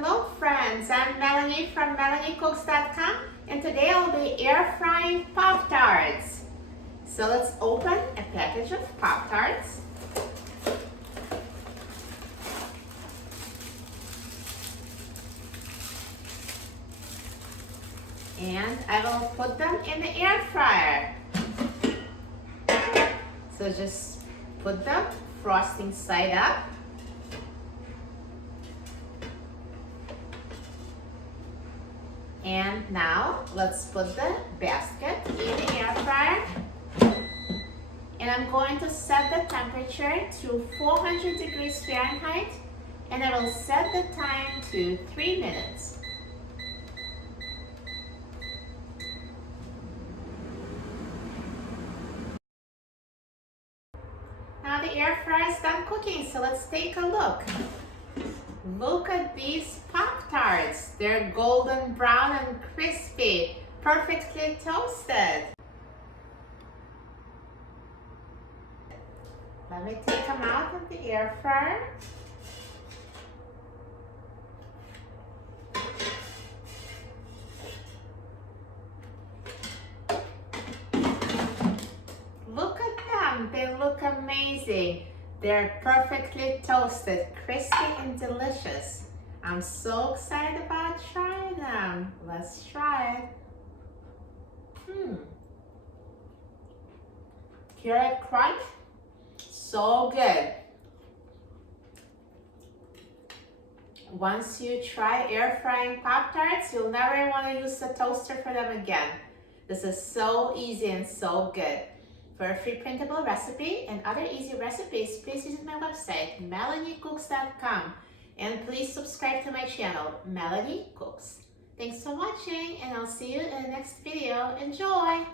Hello friends, I'm Melanie from MelanieCooks.com and today I'll be air frying Pop-Tarts. So let's open a package of Pop-Tarts. And I will put them in the air fryer. So just put them frosting side up. And now let's put the basket in the air fryer. And I'm going to set the temperature to 400 degrees Fahrenheit. And I will set the time to 3 minutes. Now the air fryer is done cooking, so let's take a look. Look at these Pop-Tarts. They're golden brown and crispy, perfectly toasted. Let me take them out of the air fryer. Look at them, they look amazing. They're perfectly toasted, crispy and delicious. I'm so excited about trying them. Let's try it. Carrot crunch, so good. Once you try air frying Pop-Tarts, you'll never want to use the toaster for them again. This is so easy and so good. For a free printable recipe and other easy recipes, please visit my website, MelanieCooks.com. And please subscribe to my channel, Melanie Cooks. Thanks for watching, and I'll see you in the next video. Enjoy!